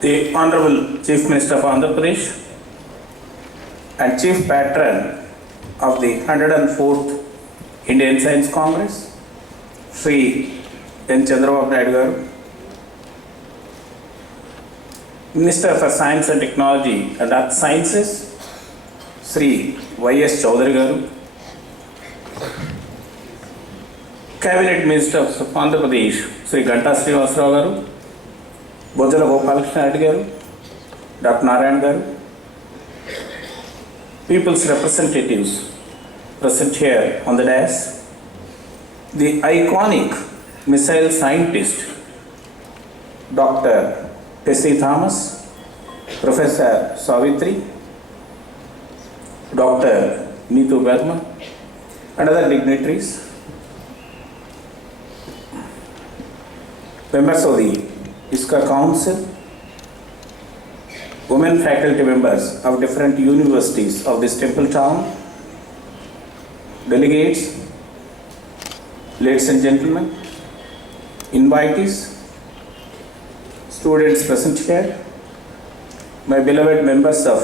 The Honorable Chief Minister of Andhra Pradesh and Chief Patron of the 104th Indian Science Congress, Sri N. Chandrababu Naidu garu, Minister for Science and Technology and Earth Sciences, Sri Y.S. Chaudhary garu, Cabinet Minister of Andhra Pradesh, Sri Ganta Srinivasarao garu, Bojala Gopalakrishna Reddy garu, Dr. Narayanarao garu, people's representatives present here on the dais, the iconic missile scientist Dr. Tessie Thomas, Professor Savitri, Dr. Neetu Verma, and other dignitaries, members of the ICSA Council, women faculty members of different universities of this temple town, delegates, ladies and gentlemen, invitees, students present here, my beloved members of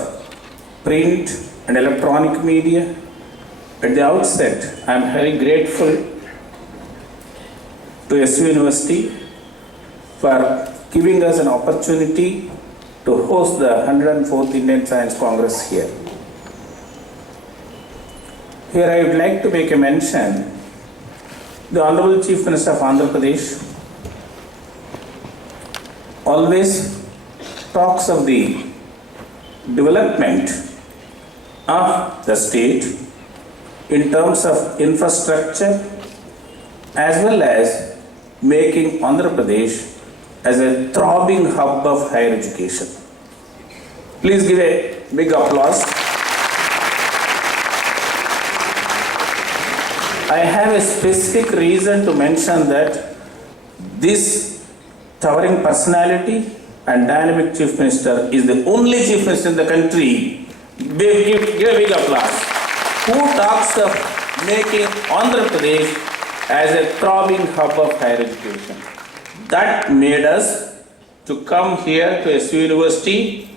print and electronic media. At the outset, I am very grateful to SU University for giving us an opportunity to host the 104th Indian Science Congress here. Here I would like to make a mention. The Honorable Chief Minister of Andhra Pradesh always talks of the development of the state in terms of infrastructure as well as making Andhra Pradesh as a throbbing hub of higher education. Please give a big applause. I have a specific reason to mention that this towering personality and dynamic Chief Minister is the only Chief Minister in the country. Give a big applause. Who talks of making Andhra Pradesh as a throbbing hub of higher education? That made us to come here to SU University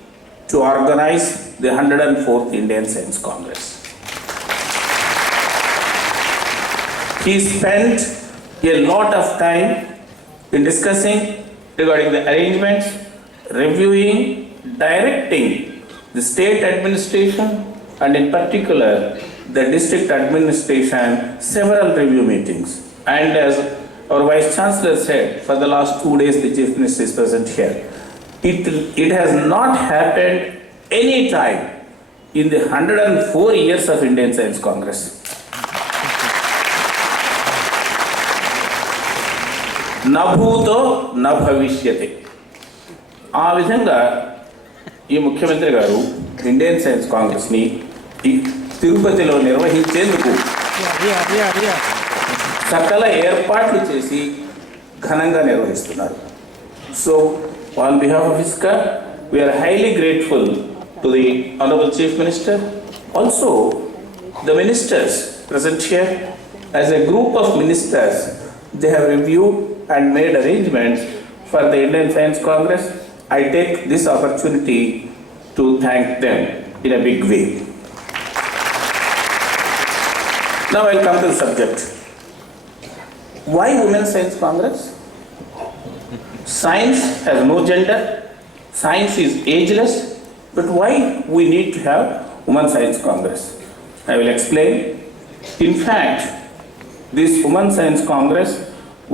to organize the 104th Indian Science Congress. He spent a lot of time in discussing regarding the arrangements, reviewing, directing the state administration and in particular the district administration several review meetings. And as our Vice Chancellor said, for the last 2 days the Chief Minister is present here. It has not happened any time in the 104 years of Indian Science Congress. Na bhuto na bhavishyate. ఆ విధంగా ఈ ముఖ్యమంత్రి గారు Indian science కాంగ్రెస్ని తిరుపతిలో నిర్వహించేందుకు సకల ఏర్పాట్లు చేసి ఘనంగా నిర్వహిస్తున్నారు. So, on behalf of ICSA, we are highly grateful to the Honorable Chief Minister. Also, the ministers present here, as a group of ministers, they have reviewed and made arrangements for the Indian Science Congress. I take this opportunity to thank them in a big way. Now I'll come to the subject. Why Women's Science Congress? Science has no gender, science is ageless, but why we need to have Women's Science Congress? I will explain. In fact, this Women's Science Congress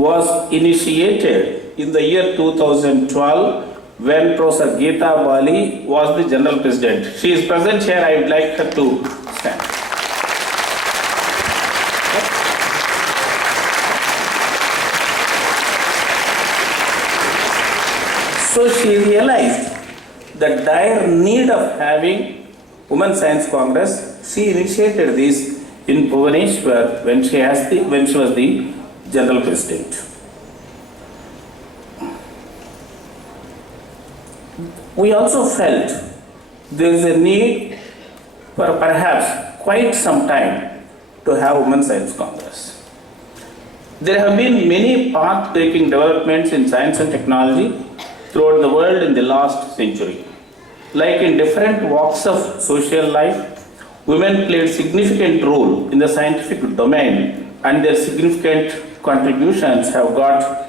was initiated in the year 2012 when Professor Geeta Bali was the General President. She is present here, I would like her to stand. So she realized the dire need of having Women's Science Congress. She initiated this in Bhubaneswar when she was the General President. We also felt there is a need for perhaps quite some time to have Women's Science Congress. There have been many path-breaking developments in science and technology throughout the world in the last century. Like in different walks of social life, women played significant role in the scientific domain, and their significant contributions have got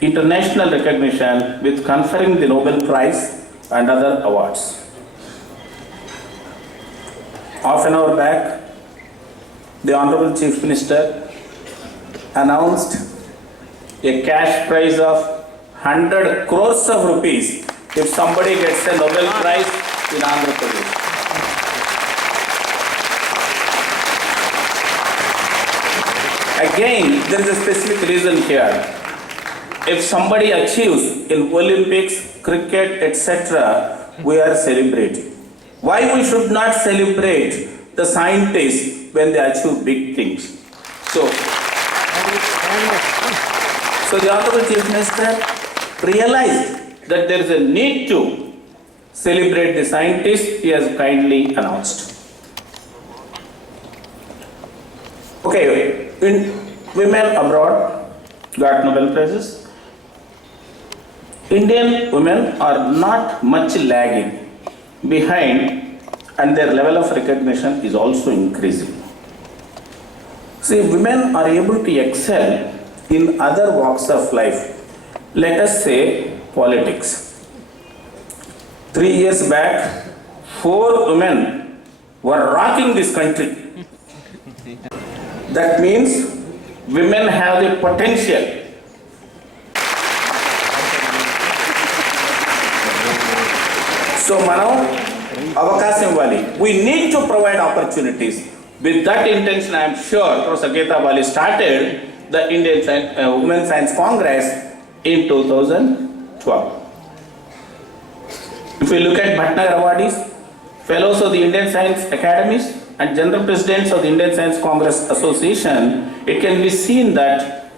international recognition with conferring the Nobel Prize and other awards. Half an hour back, the Honorable Chief Minister announced a cash prize of 100 crores of rupees if somebody gets a Nobel Prize in Andhra Pradesh. Again, there is a specific reason here. If somebody achieves in Olympics, cricket, etc., we are celebrating. Why we should not celebrate the scientists when they achieve big things? So the Honorable Chief Minister realized that there is a need to celebrate the scientists. He has kindly announced. Okay, in women abroad got Nobel Prizes. Indian women are not much lagging behind, and their level of recognition is also increasing. See, women are able to excel in other walks of life. Let us say politics. 3 years back, 4 women were rocking this country. That means women have the potential. So, Manav, avakasam ivali. We need to provide opportunities. With that intention, I am sure Prof. Sangeeta Bali started the Indian Women's Science Congress in 2012. If we look at Bhatnagar awardees, fellows of the Indian Science Academies, and general presidents of the Indian Science Congress Association, it can be seen that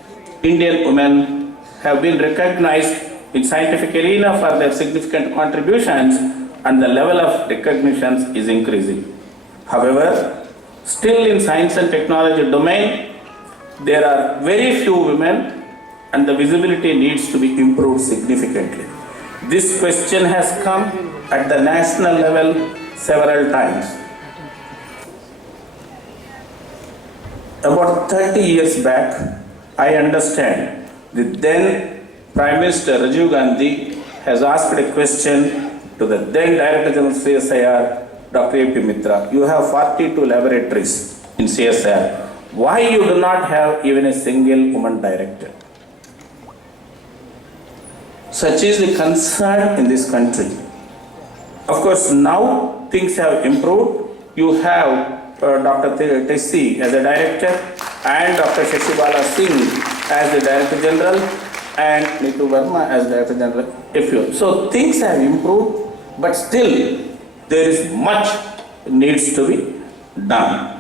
Indian women have been recognized in scientific arena for their significant contributions, and the level of recognition is increasing. However, still in science and technology domain, there are very few women, and the visibility needs to be improved significantly. This question has come at the national level several times. About 30 years back, I understand the then Prime Minister Rajiv Gandhi has asked a question to the then Director General CSIR, Dr. A.P. Mitra. You have 42 laboratories in CSIR. Why you do not have even a single woman director? Such is the concern in this country. Of course, now things have improved. You have Dr. Tessie as a director and Dr. Shashibala Singh as the Director General and Neetu Verma as Director General. So things have improved, but still there is much needs to be done.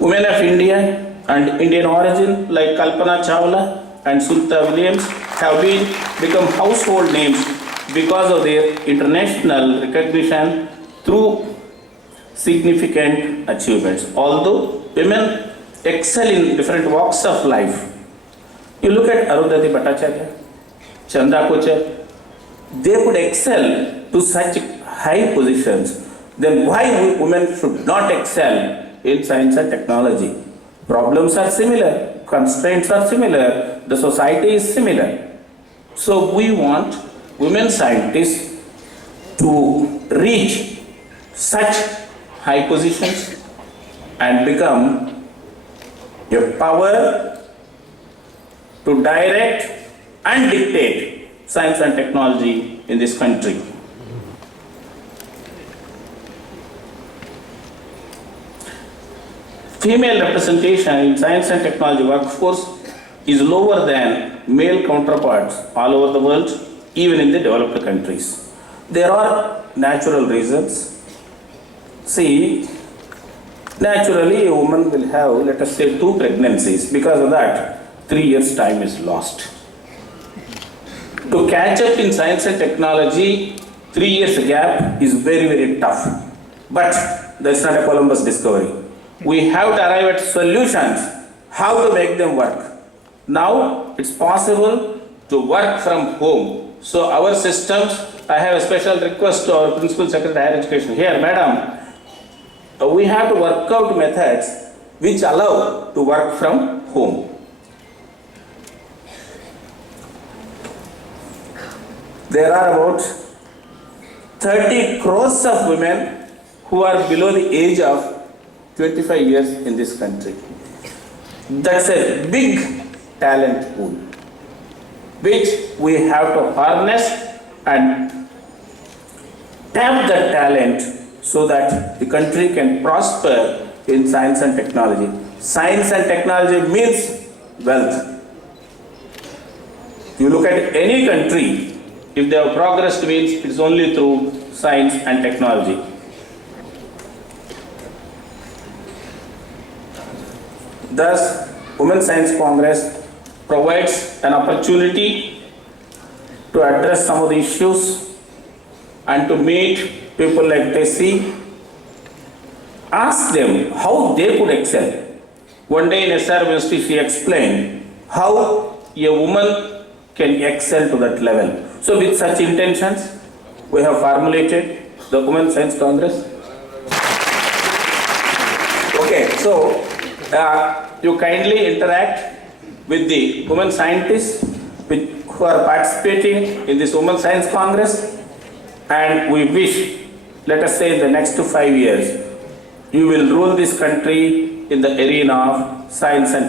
Women of India and Indian origin like Kalpana Chawla and Sunita Williams have become household names because of their international recognition through significant achievements. Although women excel in different walks of life, you look at Arundhati Bhattacharya, Chanda Kochar, they could excel to such high positions. Then why women should not excel in science and technology? Problems are similar, constraints are similar, the society is similar. So we want women scientists to reach such high positions and become a power to direct and dictate science and technology in this country. Female representation in science and technology workforce is lower than male counterparts all over the world, even in the developed countries. There are natural reasons. See, naturally a woman will have, let us say, 2 pregnancies. Because of that, 3 years' time is lost. To catch up in science and technology, 3 years gap is very, very tough. But that's not a Columbus discovery. We have to arrive at solutions, how to make them work. Now it's possible to work from home. So our systems, I have a special request to our Principal Secretary Higher Education. Here, Madam, we have to work out methods which allow to work from home. There are about 30 crores of women who are below the age of 25 years in this country. That's a big talent pool, which we have to harness and tap that talent so that the country can prosper in science and technology. Science and technology means wealth. You look at any country, if they have progressed means it's only through science and technology. Thus, Women's Science Congress provides an opportunity to address some of the issues and to meet people like Tessie, ask them how they could excel. One day in SR University she explained how a woman can excel to that level. So with such intentions, we have formulated the Women's Science Congress. Okay, so you kindly interact with the women scientists who are participating in this Women's Science Congress, and we wish, let us say in the next 5 years, you will rule this country in the arena of science and technology.